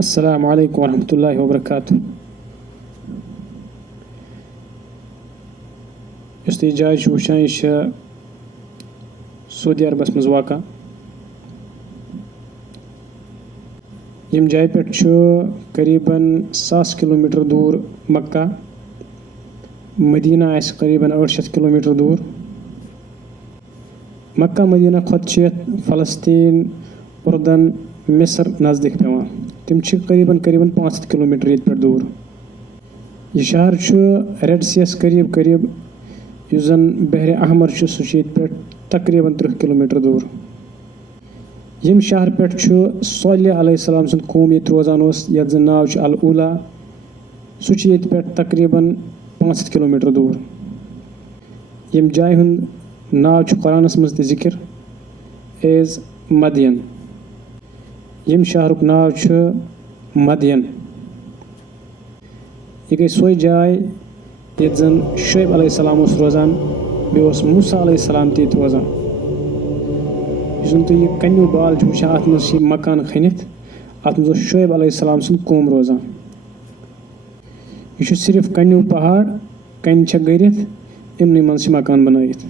السلام عليكم ورحمة الله وبركاته. یُس تُہۍ جاے چھِو وٕچھان یہِ چھِ سعودی عربَس منٛز واقع. ییٚمہِ جایہِ پٮ۪ٹھ چھُ قریٖباً 1000 کِلوٗمیٖٹر دوٗر مکہ. مدیٖنہ آسہِ قریٖباً 800 کِلوٗمیٖٹر دوٗر. مکہ مدیٖنہ کھۄتہٕ چھِ یَتھ فلسطیٖن اُردن مصر نزدیٖک پیٚوان. تِم چھِ قریٖباً 500 کِلوٗمیٖٹر ییٚتہِ پٮ۪ٹھ دوٗر. یہِ شہر چھُ ریڈ سی یَس قریٖب یُس زَن بحرِ احمر چھُ سُہ چھُ ییٚتہِ پٮ۪ٹھ تقریٖباً 30 کِلوٗمیٖٹر دوٗر. ییٚمہِ شہرٕ پٮ۪ٹھ چھُ صالح علیہ السلام سُنٛد قوم ییٚتہِ روزان اوس یَتھ زَن ناو چھُ العوٗلا. سُہ چھُ ییٚتہِ پٮ۪ٹھ تقریٖباً 500 کِلوٗمیٖٹر دوٗر. ییٚمہِ جایہِ ہُنٛد ناو چھُ قرآنَس منٛز تہِ ذِکر ایز مدین. ییٚمہِ شہرُک ناو چھُ مدین. یہِ گٔے سۄے جاے ییٚتہِ زَن شعیب علیہ السلام اوس روزان. بیٚیہِ اوس موسیٰ علیہ السلام تہِ ییٚتہِ روزان. یُس زَن تُہۍ یہِ کَنیوٗ بال چھُ وٕچھان اَتھ منٛز چھِ یہِ مکان کھٔنِتھ. اَتھ منٛز اوس شعیب علیہ السلام سُنٛد قوم روزان. یہِ چھُ صرف کَنیوٗ پہاڑ. کَنہِ چھےٚ گٔرِتھ یِمنٕے منٛز چھِ مکان بَنٲیِتھ.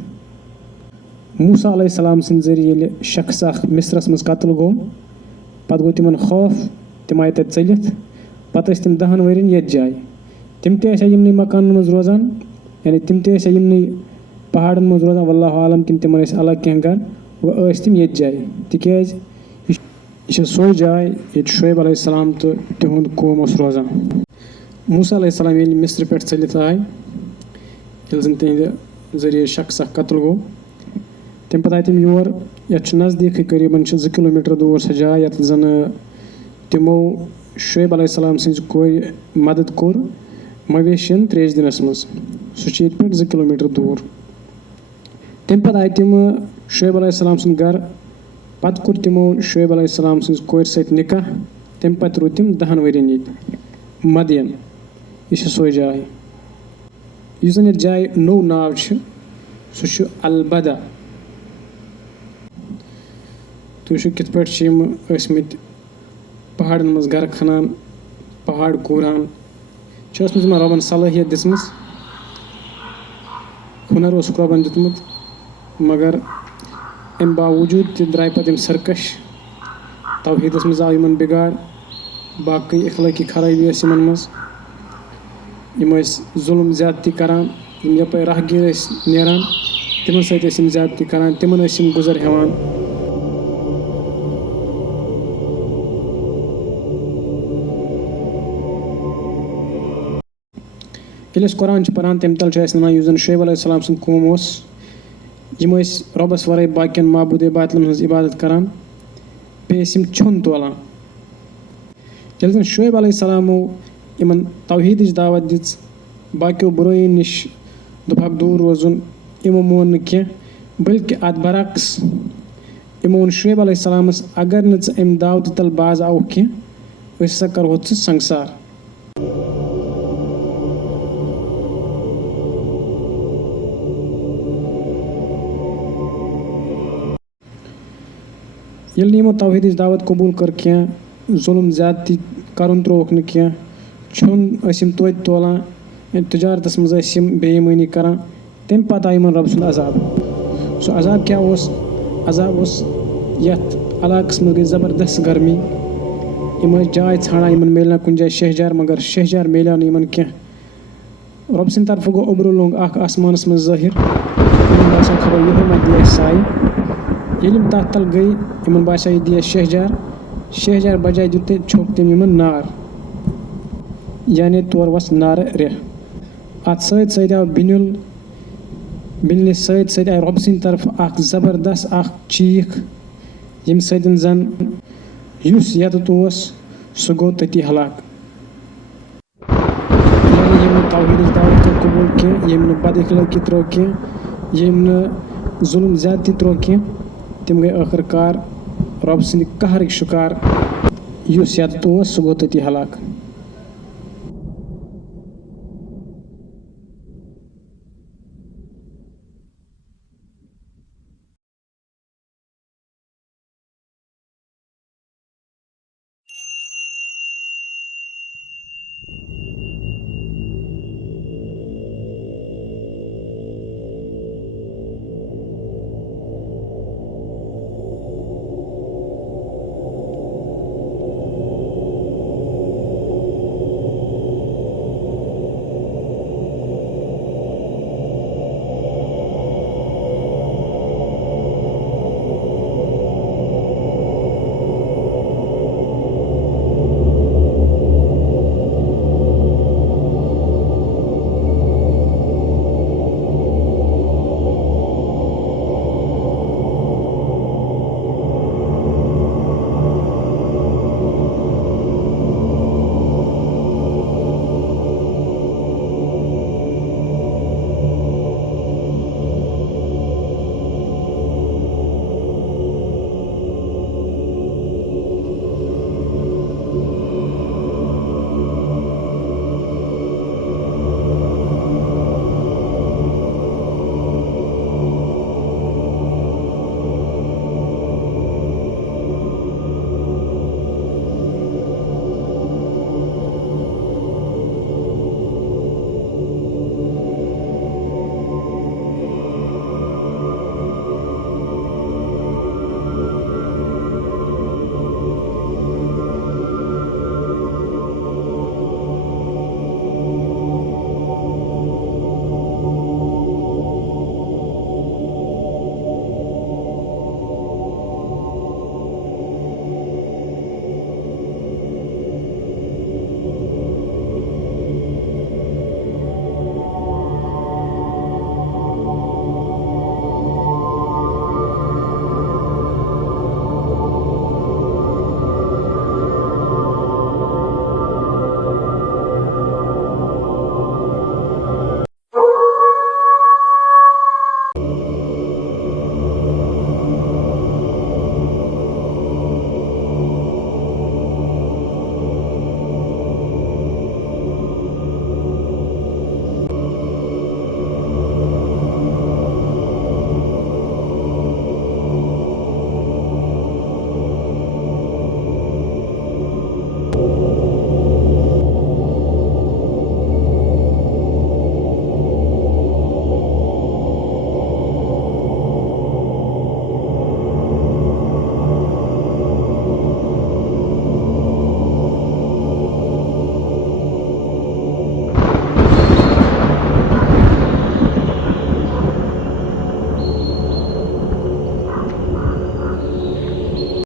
موسیٰ علیہ السلام سٕنٛدِ ذٔریعہٕ ییٚلہِ شخص اکھ مصرَس منٛز قتل گوٚو پَتہٕ گوٚو تِمن خوف. تِم آیہِ تَتہِ ژٔلِتھ. پَتہٕ ٲسۍ تِم 10 ؤرین ییٚتہِ جایہِ. تِم تہِ ٲسیا یِمنٕے مکانن منٛز روزان یعنی تِم تہِ ٲسیا یِمنٕے پہاڑن منٛز روزان واللہ عالم کِنہٕ تِمن ٲسۍ الگ کینٛہہ گرٕ. وۄنۍ ٲسۍ تِم ییٚتہِ جایہِ تِکیازِ یہِ چھِ سۄے جاے ییٚتہِ شعیب علیہ السلام تہٕ تِہُنٛد قوم اوس روزان. موسیٰ علیہ السلام ییٚلہِ مصرٕ پٮ۪ٹھ ژٔلِتھ آے ییٚلہِ زَن تِہنٛدِ ذٔریعہٕ شخص اکھ قتل گوٚو تَمہِ پَتہٕ آیہِ تِم یور. یَتھ چھُ نزدیٖکٕے قریٖباً چھِ 2 کِلوٗمیٖٹر دوٗر سۄ جاے یَتھ زَن تِمو شعیب علیہ السلام سٕنٛزِ کورِ مدد کوٚر مویشین تریش دِنَس منٛز. سُہ چھُ ییٚتہِ پٮ۪ٹھ 2 کِلوٗمیٖٹر دوٗر. تَمہِ پَتہٕ آیہِ تِم شعیب علیہ السلام سُنٛد گرٕ. پَتہٕ کوٚر تِمو شعیب علیہ السلام سٕنٛزِ کورِ سۭتۍ نِکاح. تَمہِ پَتہٕ روٗدۍ تِم 10 ؤرین ییٚتہِ مدین. یہِ چھِ سۄے جاے. یُس زَن یَتھ جایہِ نوٚو ناو چھُ سُہ چھُ البدا. تُہۍ وٕچھِو کِتھ پٲٹھۍ چھِ یِم ٲسمٕتۍ پہاڑن منٛز گرٕ کھنان پہاڑ کوٗران. چھِ ٲسمٕژ یِمن رۄبن صلٲحیت دِژمٕژ. ہُنر اوسُکھ رۄبن دیُتمُت مگر اَمہِ باوجوٗد تہِ درٛاے پَتہٕ یِم سرکش. توحیٖدس منٛز آو یِمن بِگاڑ. باقٕے اخلٲقی خرٲبی ٲس یِمن منٛز. یِم ٲسۍ ظُلم زیادتی کران. یِم یَپٲرۍ راہگیٖر ٲسۍ نیران تِمن سۭتۍ ٲسۍ یِم زیادتی کران. تِمن ٲسۍ یِم گُزر ہٮ۪وان. ییٚلہِ أسۍ قرآن چھِ پران تَمہِ تَل چھُ اَسہِ وَنان یُس زَن شعیب علیہ السلام سُنٛد قوم اوس یِم ٲسۍ رۄبَس وَرٲے باقین معبوٗدے باطلن ہٕنٛز عبادت کران. بیٚیہِ ٲسۍ یِم چھۄن تولان. ییٚلہِ زَن شعیب علیہ السلامو یِمن توحیٖدٕچ دعوت دِژ باقیو بُرٲیو نِش دوٚپہکھ دوٗر روزُن یِمو مون نہٕ کیٚنٛہہ بٔلکہِ اَتھ برعکس یِمو ووٚن شعیب علیہ السلامس اگر نہٕ ژٕ اَمہِ دعوتہٕ تل باز آوُکھ کیٚنٛہہ أسۍ ہسا کرہوتھ ژٕ سنگسار. ییٚلہِ نہٕ یِمو توحیٖدٕچ دعوت قبوٗل کٔر کیٚنٛہہ ظُلم زیادتی کَرُن ترٛووُکھ نہٕ کیٚنٛہہ چھۄن ٲسۍ یِم توتہِ تولان تِجارتَس منٛز ٲسۍ یِم بے ایٖمٲنی کران. تَمہِ پَتہٕ آو یِمن رۄبہٕ سُنٛد عذاب. سُہ عذاب کیاہ اوس؟ عذاب اوس یَتھ علاقَس منٛز گٔے زبردست گرمی. یِم ٲسۍ جاے ژھانڈان یِمن میلہِ نا کُنہِ جایہِ شہجار مگر شہجار میلیو نہٕ یِمن کیٚنٛہہ. رۄبہٕ سٕنٛدِ طرفہٕ گوٚو اوٚبرٕ لوٚنٛگ اکھ آسمانَس منٛز ظٲہِر. یِمن باسیو خبر یِہوے ما دِی اَسہِ سایہِ. ییٚلہِ یِم تَتھ تل گٔے یِمن باسیو یہِ دِی اَسہِ شہجار. شہجار بجاے دیُت تٔمۍ چھوٚک تٔمۍ یِمن نار یعنی تورٕ وَس نارٕ رٮ۪ح. اَتھ سۭتۍ سۭتۍ آو بِنیُل. بِنلہِ سۭتۍ سۭتۍ آیہِ رۄبہٕ سٕنٛدِ طرفہٕ اکھ زبردست اکھ چیٖخ ییٚمہِ سۭتۍ زن یُس یَتَتھ اوس سُہ گوٚو تٔتی ہلاک. یعنی ییٚمۍ نہٕ توحیٖدٕچ دعوت کٔر قبوٗل کیٚنٛہہ ییٚمۍ نہٕ بد اخلٲقی ترٲو کیٚنٛہہ ییٚمۍ نہٕ ظُلم زیادتی ترٲو کیٚنٛہہ تِم گٔے ٲخٕر کار رۄبہٕ سٕنٛدِ قہرٕکۍ شِکار. یُس یَتَتھ اوس سُہ گوٚو تٔتی ہلاک.